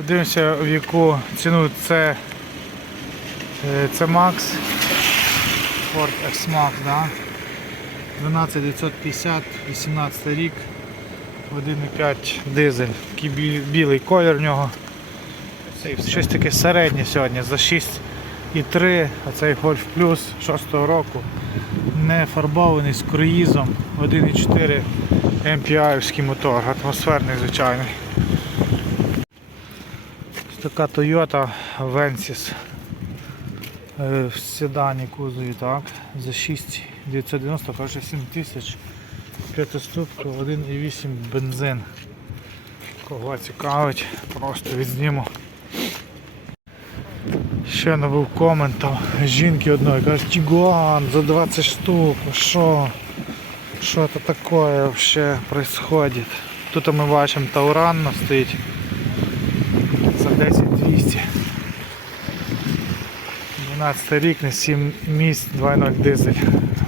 Подивимося, в яку ціну це, е, це Max. Ford X-Max, да? 12950, 18 рік, 1,5 дизель. Такий білий колір в нього. Щось таке середнє сьогодні за 6,3, а цей Golf Plus 6 року. Не фарбований з круїзом, 1,4 MPI мотор, атмосферний звичайний. Така Toyota Vensis Е, в седані кузові, так, за 6,990, коротше 7 тисяч, п'ятиступка, 1,8 бензин. Кого цікавить, просто відзніму. Ще не був комент там жінки одної, каже, Тігуан за 20 штук, що? Що це таке вообще происходит? Тут ми бачимо Тауран стоїть за 10 200. 12 рік на 7 місць 2.0 дизель.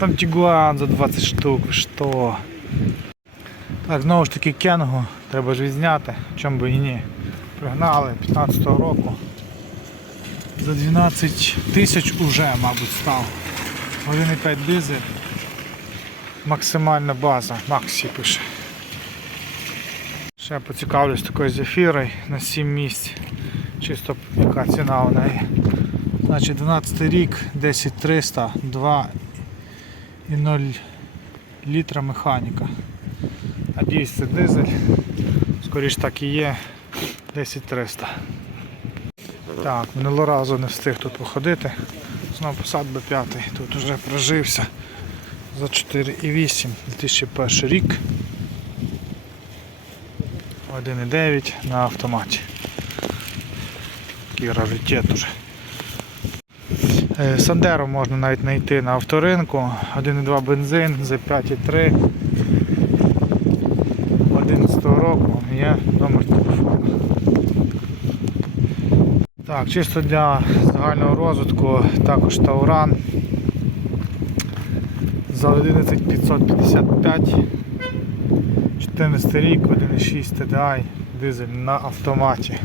Там Тігуан за 20 штук, що? Так, знову ж таки Кенгу треба ж відзняти, чому би і ні. Пригнали 15-го року. За 12 тисяч уже, мабуть, став. 1,5 дизель. Максимальна база, Максі пише. Ще поцікавлюсь такою зефірою на 7 місць. Чисто яка ціна у неї. Значить 12 рік, 10300, 2,0 літра механіка. Надіюсь це дизель. Скоріш так і є. 10300. Так, минулого разу не встиг тут походити. Знову посад Б5, тут вже прожився за 4,8 2001 рік. 1,9 на автоматі. Такий раритет уже. Е, Сандеру можна навіть знайти на авторинку. 1,2 бензин за 5,3. 11 року є номер телефону. Так, чисто для загального розвитку також Тауран за 11555 14 рік, 1,6 TDI, дизель на автоматі.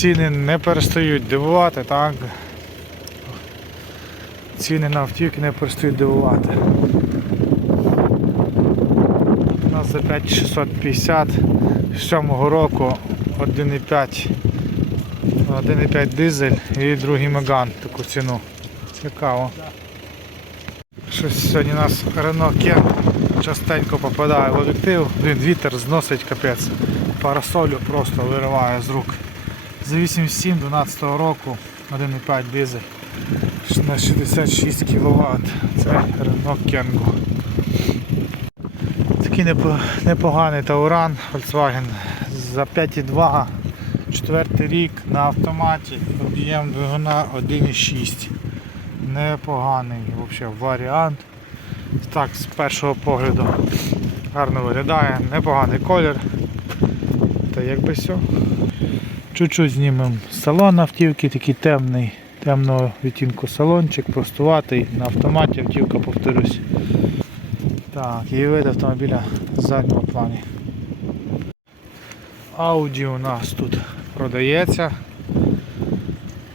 Ціни не перестають дивувати, так? Ціни на автівки не перестають дивувати. У нас за 5650 з 7 року 1,5 1,5 дизель і другий Меган таку ціну. Цікаво. Щось сьогодні у нас Renault Ken частенько попадає в об'єктив, блін, вітер зносить капець. Парасолю просто вириває з рук. За 8,7 12 року 1,5 дизель на 66 кВт. Це Renault Kangoo. Такий непоганий Тауран Volkswagen за 5,2 четвертий рік на автоматі, об'єм двигуна 1,6. Непоганий взагалі варіант. Так, з першого погляду гарно виглядає, непоганий колір. Та якби все. Чуть-чуть знімемо салон автівки, такий темний, темного відтінку салончик, простуватий, на автоматі автівка, повторюсь. Так, і вид автомобіля з заднього плані. Audi у нас тут продається.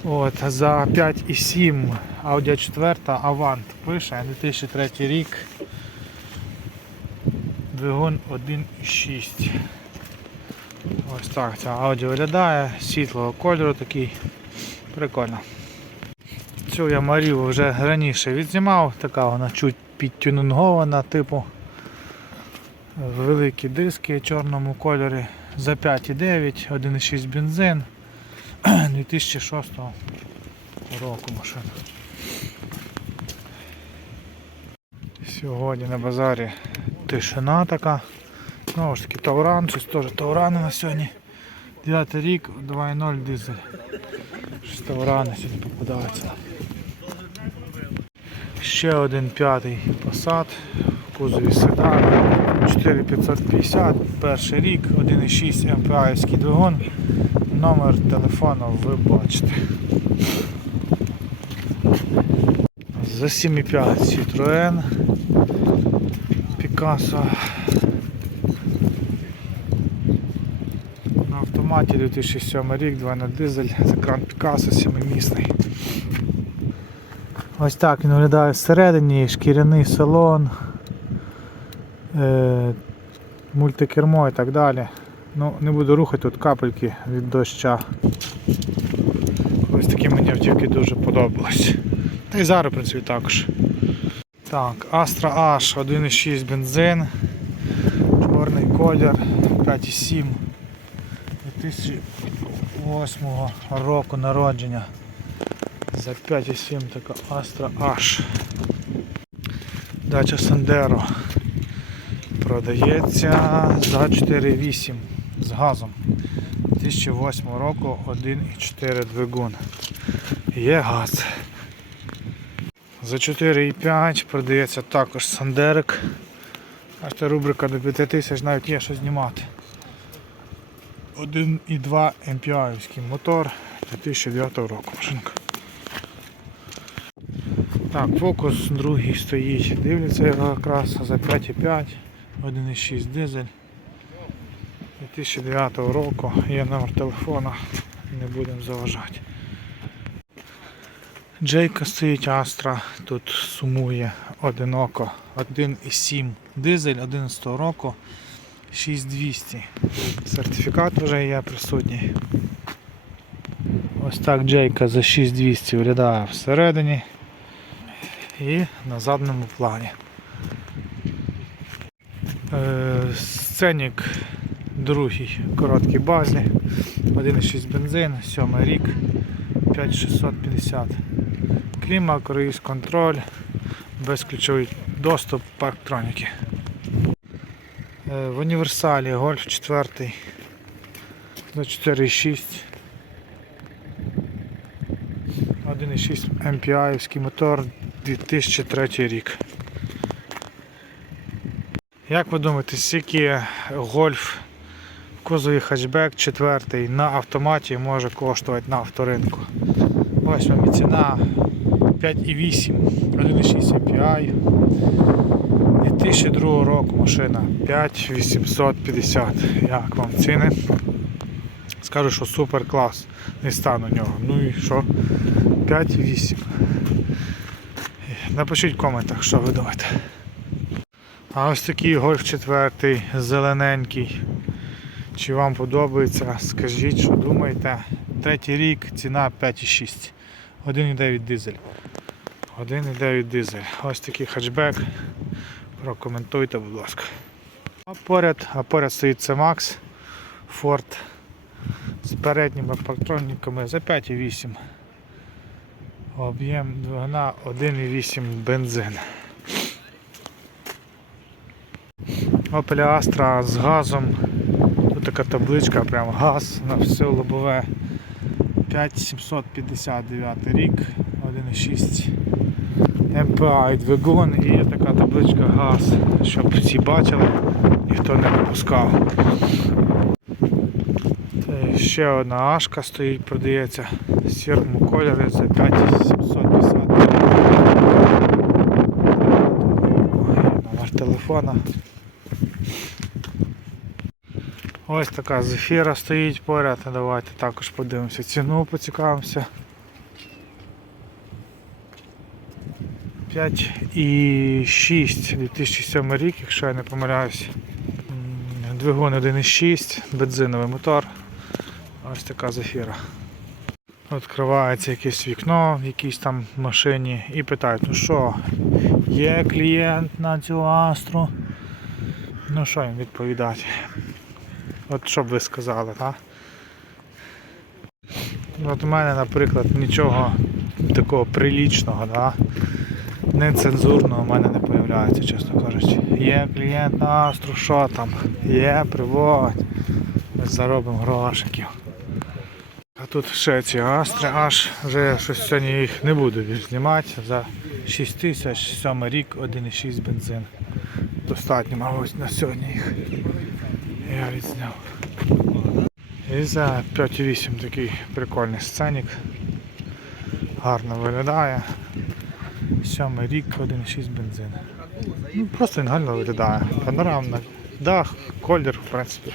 От, за 5,7 Audi 4 Avant пише 2003 рік. Двигун 1,6. Ось так ця Audi виглядає, світлого кольору такий. Прикольно. Цю я Марію вже раніше відзнімав, така вона чуть підтюнінгована, типу великі диски в чорному кольорі за 5,9, 1,6 бензин 2006 року машина. Сьогодні на базарі тишина така. Знову ж таки Тауран, щось теж Таурани на сьогодні. 9 рік, 2.0 дизель. Щось Таурани сьогодні попадаються. Ще один п'ятий посад в кузові седан. 4550, перший рік, 1,6 МПАївський двигун. Номер телефону ви бачите. За 7,5 Citroën Picasso автоматі 2007 рік, 2 на дизель, це кран Picasso 7-місний. Ось так він виглядає всередині, шкіряний салон, е, мультикермо і так далі. Ну, не буду рухати тут капельки від доща. Ось такі мені автівки дуже подобались. Та й зараз, в принципі, також. Так, Astra H 1.6 бензин, чорний колір, 5.7 2008 року народження. За 5,7 така Astra H. Дача Сандеро. Продається за 4,8 з газом. 2008 року 1,4 двигун. Є газ. За 4,5 продається також Сандерик. Бачите, рубрика до 5 тисяч навіть є що знімати. 1,2 MPI мотор 2009 року машинка. Так, фокус другий стоїть. Дивляться його якраз за 5,5, 1,6 дизель. 2009 року є номер телефона, не будемо заважати. Джейка стоїть Астра, тут сумує одиноко 1,7 дизель 11 року 6200. Сертифікат вже є присутній. Ось так Джейка за 6200 виглядає всередині і на задньому плані. Е, Сценік другий короткій базі, 1,6 бензин, 7 рік, 5650. Кліма, круїз контроль, безключовий доступ, парктроніки. Е, В універсалі Гольф 4 за 4,6. 1,6 MPI мотор 2003 рік. Як ви думаєте, скільки гольф в кузові хатчбек 4 на автоматі може коштувати на авторинку? Ось вам і ціна 5,8, 1,6 MPI. 2002 року машина 5850. Як вам ціни? Скажу, що супер клас. Не стану нього. Ну і що? 5,8. Напишіть в коментах, що ви думаєте. А ось такий гольф 4 зелененький. Чи вам подобається? Скажіть, що думаєте. Третій рік, ціна 5,6. 1,9 дизель. 1,9 дизель. Ось такий хатчбек. Прокоментуйте, будь ласка. А поряд, а поряд стоїть C-Max Ford з передніми патронниками за 5,8. Об'єм двигуна 1,8 бензин. Opel Astra з газом. Тут така табличка, прям газ на все лобове. 5759 рік, 1,6 MPI двигун і є така табличка газ, щоб всі бачили, ніхто не випускав. Ще одна ашка стоїть, продається в сірому кольорі за 5750 Номер телефона. Ось така зефіра стоїть поряд. Давайте також подивимося ціну, поцікавимося. 5,6 2007 рік, якщо я не помиляюсь. Двигун 1,6, бензиновий мотор. Ось така зефіра. Відкривається якесь вікно в якійсь там машині і питають, ну що, є клієнт на цю астру? Ну що їм відповідати? От що б ви сказали, так? От у мене, наприклад, нічого такого прилічного, да? Нецензурного в мене не з'являється, чесно кажучи. Є клієнт на Астру, що там? Є, приводь. Ми заробимо грошиків. А тут ще ці Астри, аж вже щось сьогодні їх не буду більш знімати. За 6 тисяч, 7 рік, 1,6 бензин. Достатньо, мабуть, на сьогодні їх. Я відзняв. І за 5,8 такий прикольний сценік. Гарно виглядає. Сьомий рік, 1,6 бензин. Ну, просто він гарно виглядає. Панорамна. Дах, колір, в принципі.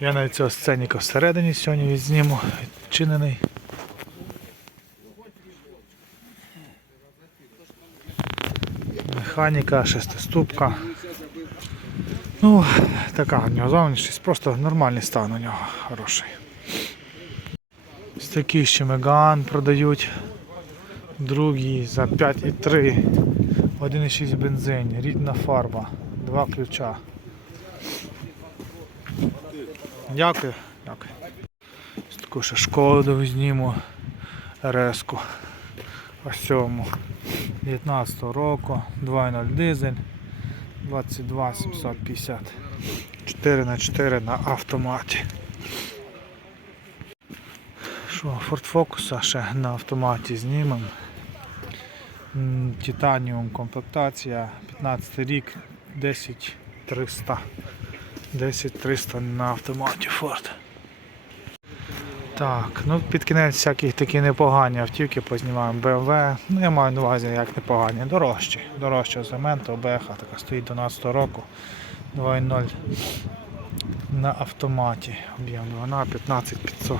Я навіть цього сценіка всередині сьогодні відзніму, відчинений. Механіка, шестиступка. Ну, така в нього зовнішність, просто нормальний стан у нього хороший. Ось такий ще Меган продають. Другий за 5,3. 1,6 бензин, рідна фарба, два ключа. Дякую. Дякую. Ще шкоду зніму РС-ку. Ось цьому. 19 року, 2.0 дизель, 22 750. 4 на 4 на автоматі. Що, Ford Focus ще на автоматі знімемо. Титаніум комплектація, 15 рік, 10300. 10300 на автоматі Ford. Так, ну під кінець всякі такі непогані автівки познімаємо. BMW, ну я маю на увазі як непогані, дорожчі. Дорожча за Мento, Беха, така стоїть 12 року. 2.0 на автоматі. Об'єм двигуна 15500.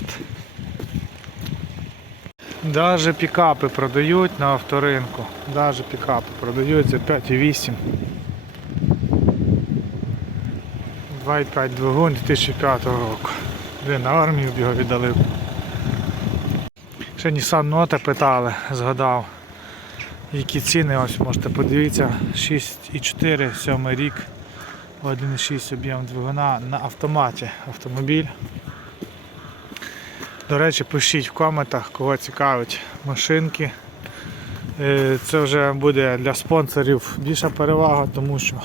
Даже пікапи продають на авторинку. Даже пікапи продають за 5,8. 2,5 двигун 2005 року. Блін, на армію його віддали. Ще Nissan Note питали, згадав. Які ціни, ось можете подивитися. 6,4, 7 рік, 1,6 об'єм двигуна на автоматі автомобіль. До речі, пишіть в коментах, кого цікавить машинки. Е, Це вже буде для спонсорів більша перевага, тому що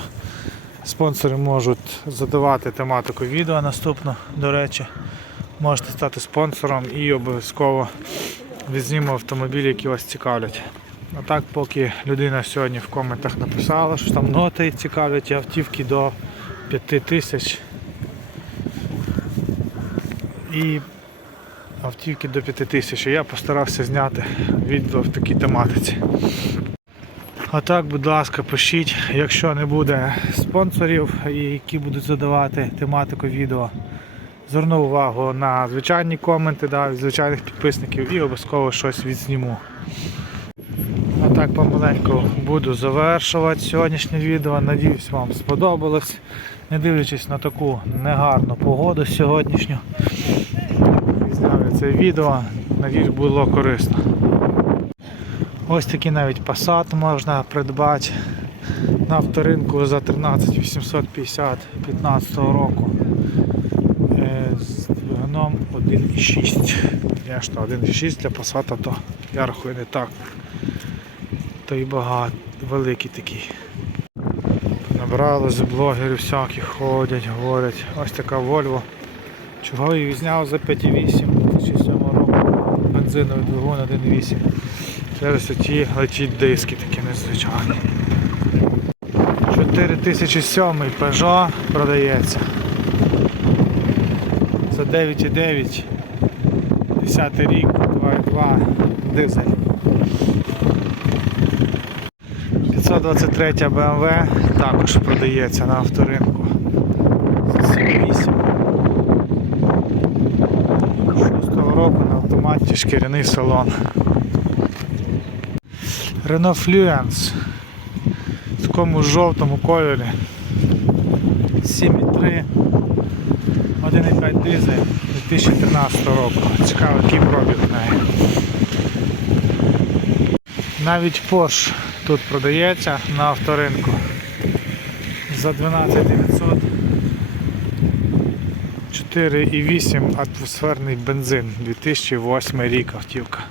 спонсори можуть задавати тематику відео наступну, до речі. Можете стати спонсором і обов'язково відзніму автомобілі, які вас цікавлять. А так, поки людина сьогодні в коментах написала, що там ноти цікавлять і автівки до 5 тисяч. І автівки до 5 тисяч. Я постарався зняти відео в такій тематиці. А так, будь ласка, пишіть, якщо не буде спонсорів, які будуть задавати тематику відео. Зверну увагу на звичайні коменти да, від звичайних підписників і обов'язково щось відзніму. А так помаленьку буду завершувати сьогоднішнє відео. Надіюсь, вам сподобалось. Не дивлячись на таку негарну погоду сьогоднішню. Це відео. Надіюсь, було корисно. Ось такий навіть Passat можна придбати на авторинку за 13 850 15 року. Е, З двигуном 1,6. Звісно, 1,6 для Passat то я рахую не так. То і багато, великий такий. Набрали з блогерів всяких ходять, говорять. Ось така Volvo. Чого її зняв за 5,8 2007 року. Бензиновий двигун 1,8. Через ті летять диски такі незвичайні. 4007 Peugeot продається. За 9,9. 10 рік, 2,2 дизель. 523 BMW також продається на авторинку. За 7,8. 6 року на шкіряний салон. Renault Fluence в такому жовтому кольорі 7,3 1,5 дизель 2013 року. Цікаво, який пробіг в неї. Навіть Porsche тут продається на авторинку за 12 900 4,8 атмосферний бензин 2008 рік автівка.